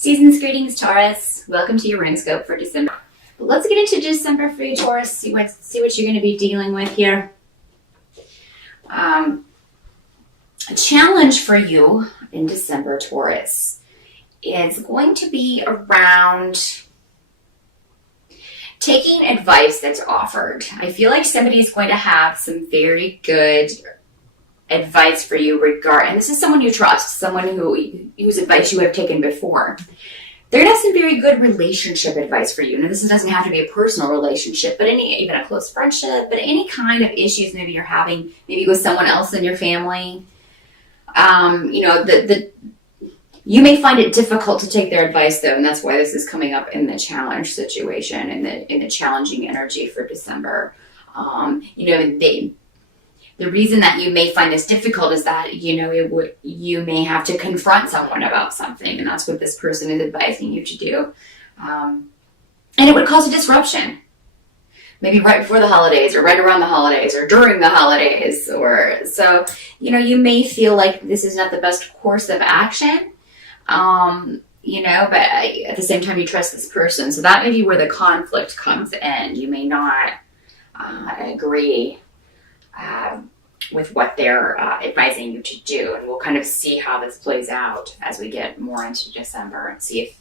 Season's greetings, Taurus. Welcome to your ring scope for December. But let's get into December for you, Taurus. See what you're going to be dealing with here. A challenge for you in December, Taurus, is going to be around taking advice that's offered. I feel like somebody is going to have some very good advice for you and this is someone you trust, someone whose advice you have taken before. They're going to have some very good relationship advice for you. Now, this doesn't have to be a personal relationship, but even a close friendship, but any kind of issues maybe you're having, maybe with someone else in your family. You may find it difficult to take their advice, though, and that's why this is coming up in the challenge situation, in the challenging energy for December. The reason that you may find this difficult is that, you may have to confront someone about something, and that's what this person is advising you to do. And it would cause a disruption. Maybe right before the holidays, or right around the holidays, or during the holidays. You may feel like this is not the best course of action, but at the same time you trust this person. So that may be where the conflict comes in. You may not agree with what they're advising you to do. And we'll kind of see how this plays out as we get more into December and see if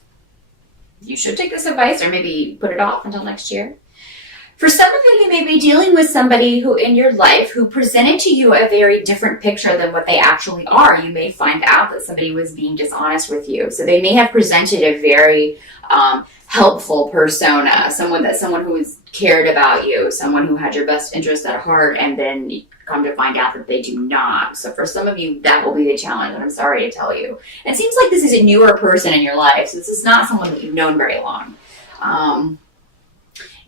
you should take this advice or maybe put it off until next year. For some of you may be dealing with somebody who in your life who presented to you a very different picture than what they actually are. You may find out that somebody was being dishonest with you. So they may have presented a very helpful persona, someone who cared about you, someone who had your best interest at heart, and then you come to find out that they do not. So for some of you, that will be the challenge, and I'm sorry to tell you. It seems like this is a newer person in your life, so this is not someone that you've known very long.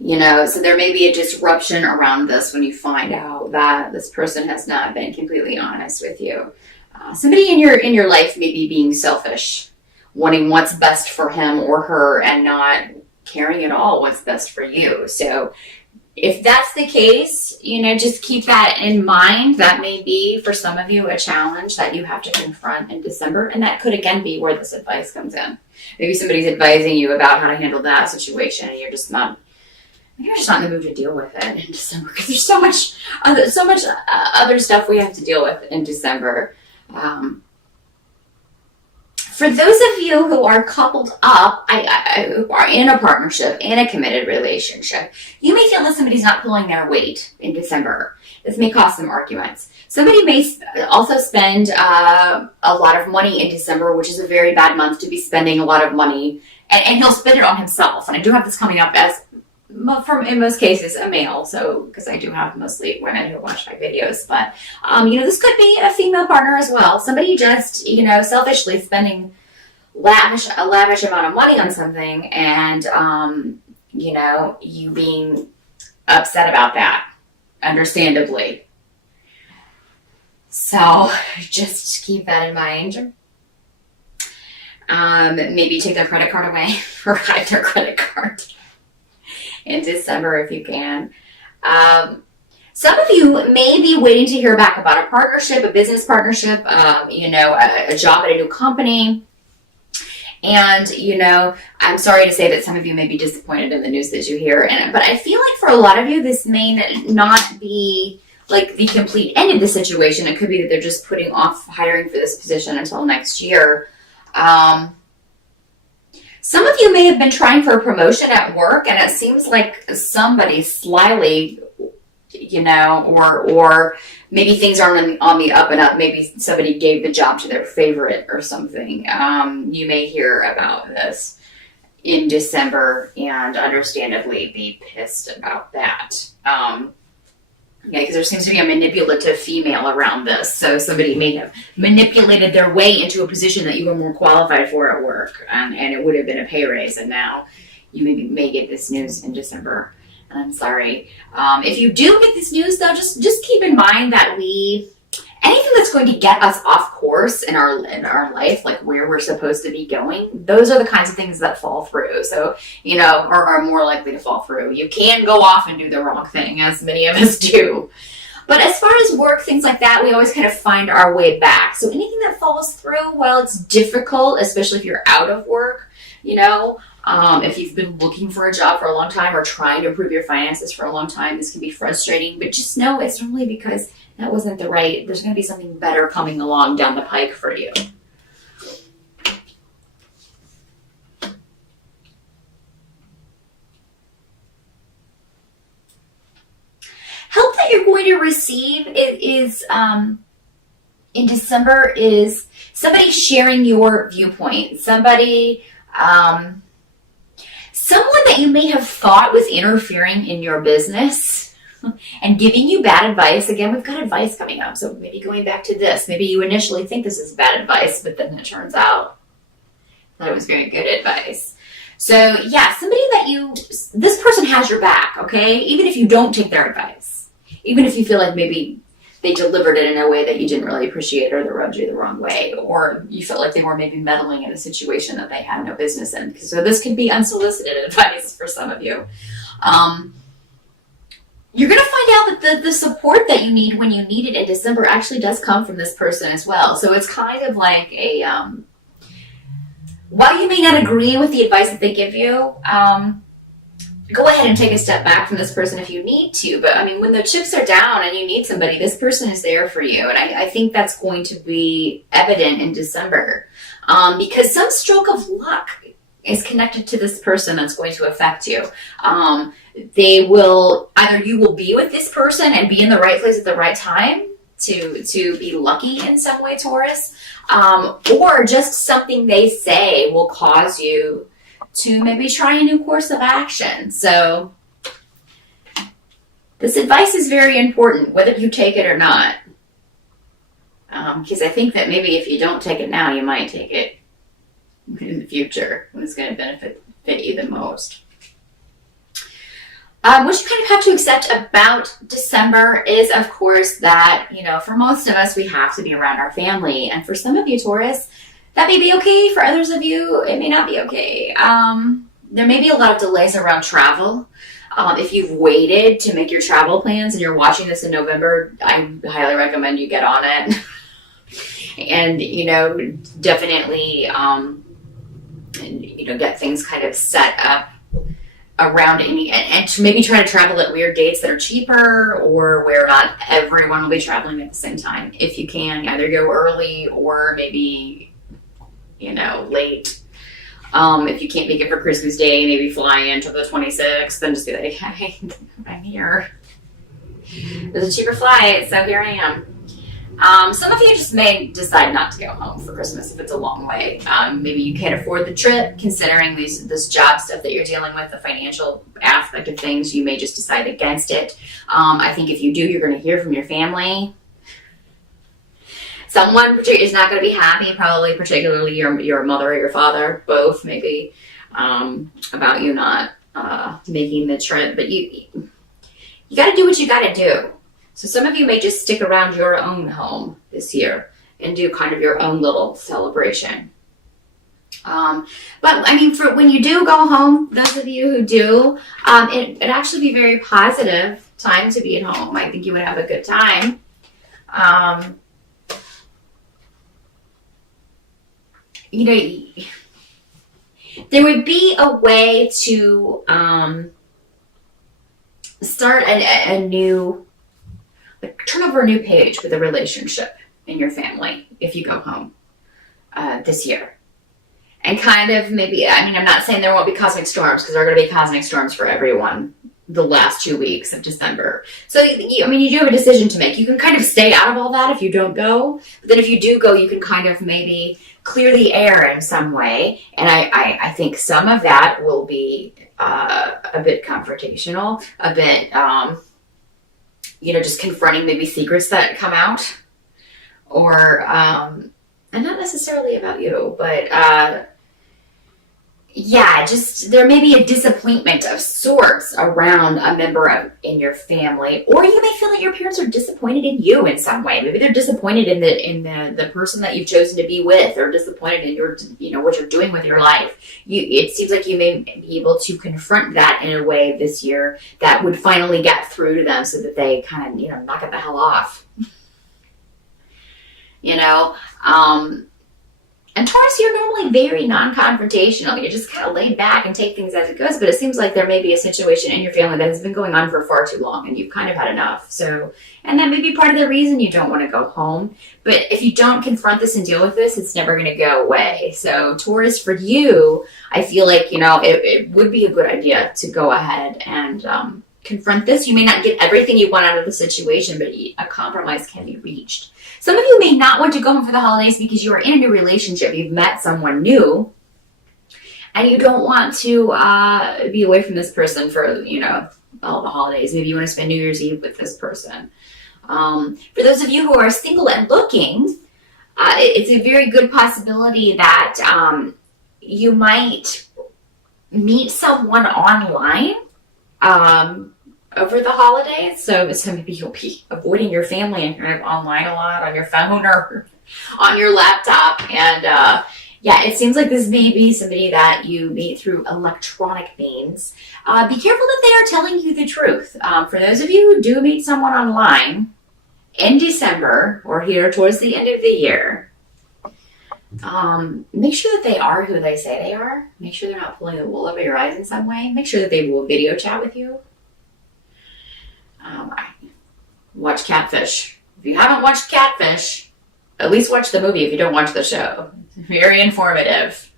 So there may be a disruption around this when you find out that this person has not been completely honest with you. Somebody in your life may be being selfish, wanting what's best for him or her and not caring at all what's best for you. So if that's the case, just keep that in mind. That may be, for some of you, a challenge that you have to confront in December. And that could, again, be where this advice comes in. Maybe somebody's advising you about how to handle that situation and you're just not in the mood to deal with it in December because there's so much other stuff we have to deal with in December. For those of you who are coupled up, who are in a partnership, in a committed relationship, you may feel that somebody's not pulling their weight in December. This may cause some arguments. Somebody may also spend a lot of money in December, which is a very bad month to be spending a lot of money, and he'll spend it on himself. And I do have this coming up as, in most cases, a male, so because I do have mostly women who watch my videos, but this could be a female partner as well. Somebody just selfishly spending a lavish amount of money on something, and you being upset about that, understandably. So just keep that in mind. Maybe take their credit card away or hide their credit card in December if you can. Some of you may be waiting to hear back about a partnership, a business partnership, a job at a new company. And, I'm sorry to say that some of you may be disappointed in the news that you hear. But I feel like for a lot of you, this may not be like the complete end of the situation. It could be that they're just putting off hiring for this position until next year. Some of you may have been trying for a promotion at work, and it seems like somebody slyly, or maybe things aren't on the up and up. Maybe somebody gave the job to their favorite or something. You may hear about this in December and understandably be pissed about that. Because there seems to be a manipulative female around this. So somebody may have manipulated their way into a position that you were more qualified for at work. And it would have been a pay raise. And now you may get this news in December. And I'm sorry. If you do get this news, though, just keep in mind that anything that's going to get us off course in our life, like where we're supposed to be going, those are the kinds of things that fall through. So, or are more likely to fall through. You can go off and do the wrong thing, as many of us do. But as far as work, things like that, we always kind of find our way back. So anything that falls through, while it's difficult, especially if you're out of work, If you've been looking for a job for a long time or trying to improve your finances for a long time, this can be frustrating, but just know it's normally because that wasn't there's going to be something better coming along down the pike for you. Help that you're going to receive is in December is somebody sharing your viewpoint, someone that you may have thought was interfering in your business and giving you bad advice. Again, we've got advice coming up, so maybe going back to this, maybe you initially think this is bad advice, but then it turns out that it was very good advice. So yeah, somebody this person has your back, okay? Even if you don't take their advice, even if you feel like maybe they delivered it in a way that you didn't really appreciate or they rubbed you the wrong way, or you felt like they were maybe meddling in a situation that they had no business in. So this could be unsolicited advice for some of you. You're going to find out that the support that you need when you need it in December actually does come from this person as well. So it's kind of like while you may not agree with the advice that they give you, go ahead and take a step back from this person if you need to. But I mean, when the chips are down and you need somebody, this person is there for you. And I think that's going to be evident in December because some stroke of luck is connected to this person that's going to affect you. You will be with this person and be in the right place at the right time to be lucky in some way, Taurus, or just something they say will cause you to maybe try a new course of action. So this advice is very important, whether you take it or not. Because I think that maybe if you don't take it now, you might take it in the future when it's going to benefit you the most. What you kind of have to accept about December is, of course, that, for most of us, we have to be around our family. And for some of you, Taurus, that may be okay. For others of you, it may not be okay. There may be a lot of delays around travel. If you've waited to make your travel plans and you're watching this in November, I highly recommend you get on it. And, definitely, get things kind of set up around and to maybe try to travel at weird dates that are cheaper or where not everyone will be traveling at the same time. If you can, either go early or maybe, late. If you can't make it for Christmas Day, maybe fly into the 26th and just be like, hey, I'm here. There's a cheaper flight, so here I am. Some of you just may decide not to go home for Christmas if it's a long way. Maybe you can't afford the trip, considering this job stuff that you're dealing with, the financial aspect of things, you may just decide against it. I think if you do, you're going to hear from your family. Someone is not going to be happy, probably particularly your mother or your father, both maybe, about you not making the trip. But you got to do what you got to do. So some of you may just stick around your own home this year and do kind of your own little celebration. But I mean, for when you do go home, those of you who do, it'd actually be a very positive time to be at home. I think you would have a good time. There would be a way to start a new, turn over a new page with a relationship in your family if you go home this year. And kind of maybe, I'm not saying there won't be cosmic storms, because there are going to be cosmic storms for everyone the last 2 weeks of December. So, you do have a decision to make. You can kind of stay out of all that if you don't go. But then if you do go, you can kind of maybe clear the air in some way. And I think some of that will be a bit confrontational, a bit, just confronting maybe secrets that come out. Or, and not necessarily about you, but just there may be a disappointment of sorts around a member in your family, or you may feel that your parents are disappointed in you in some way. Maybe they're disappointed in the person that you've chosen to be with, or disappointed in your what you're doing with your life. It seems like you may be able to confront that in a way this year that would finally get through to them, so that they kind of knock it the hell off. And Taurus, you're normally very non-confrontational. You're just kind of laid back and take things as it goes. But it seems like there may be a situation in your family that has been going on for far too long and you've kind of had enough. So, and that may be part of the reason you don't want to go home. But if you don't confront this and deal with this, it's never going to go away. So Taurus, for you, I feel like, it would be a good idea to go ahead and confront this. You may not get everything you want out of the situation, but a compromise can be reached. Some of you may not want to go home for the holidays because you are in a new relationship. You've met someone new, and you don't want to be away from this person for, all the holidays. Maybe you want to spend New Year's Eve with this person. For those of you who are single and looking, it's a very good possibility that you might meet someone online over the holidays. So maybe you'll be avoiding your family and you're online a lot on your phone or on your laptop. And it seems like this may be somebody that you meet through electronic means. Be careful that they are telling you the truth. For those of you who do meet someone online in December or here towards the end of the year, make sure that they are who they say they are. Make sure they're not pulling the wool over your eyes in some way. Make sure that they will video chat with you. Watch Catfish. If you haven't watched Catfish, at least watch the movie if you don't watch the show. It's very informative.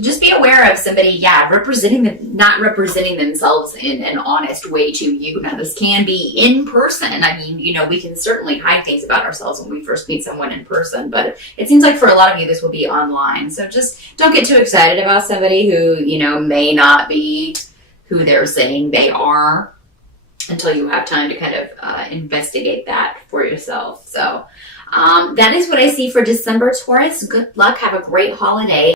Just be aware of somebody, not representing themselves in an honest way to you. Now, this can be in person. I mean, we can certainly hide things about ourselves when we first meet someone in person, but it seems like for a lot of you, this will be online. So just don't get too excited about somebody who, may not be who they're saying they are until you have time to kind of investigate that for yourself. So that is what I see for December, Taurus. Good luck. Have a great holiday.